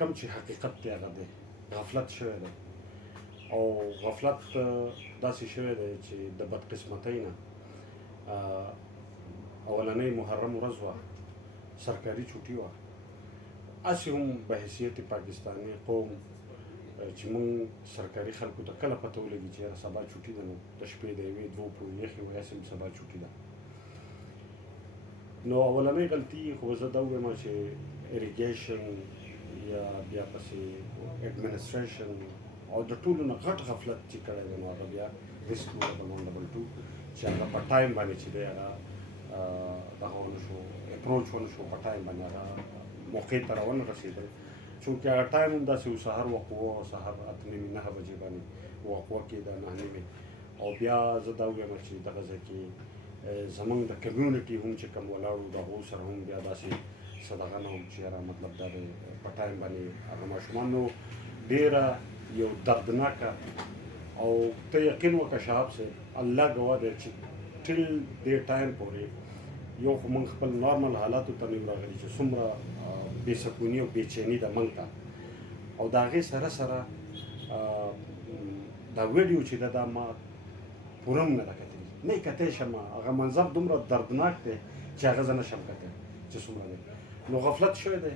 کم چې حقیقت دی هغه دی غفلت شوی دی او غفلت داسې شوی دی چې د بدقسمتۍ نه اولنۍ محرم ورځ وه سرکاري چوټي وه هسې هم په حیثیت پاکستاني قوم چې مونږ سرکاري خلکو ته کله پته ولګي چې یاره سبا چوټي ده نو د شپې د یوې دوو پورې یخې وایي هسې هم سبا چوټي ده نو اولنۍ غلطي خو زه دا ووایم چې اریګیشن یا بیا پسې اډمنسټریشن او د ټولو نه غټ غفلت چې کړی دی نو هغه بیا ریسک نمبر 2 چې هغه په ټایم باندې چې دی هغه دغه ونه شو اپروچ ونه شو په ټایم باندې هغه موقع ته راونه رسېدل چونکې هغه ټایم هم داسې و سهار وقوه او سهار 8:30 9 بجې باندې وقوه کېده 9:30 او بیا زه دا ووایم چې دغه ځای کې زمونږ د کمیونټي هم چې کوم ولاړو د هغو سره هم بیا داسې څه دغه نه وم چې یاره مطلب دا دی په ټایم باندې هغه ماشومان نو ډېره یو دردناکه او ته یقین وکړه شهاب صاحب الله ګواه دی چې ټل دې ټایم پورې یو خو موږ خپل نارمل حالاتو ته نه یو راغلي چې څومره بېسکوني او بېچیني ده موږ ته او د هغې سره سره دا ویډیو چې ده دا ما پوره هم نه ده کتلي نه یې کتی شم هغه منظر دومره دردناک دی چې هغه زه نه شم کتی چې څومره دی نو غفلت شوی دی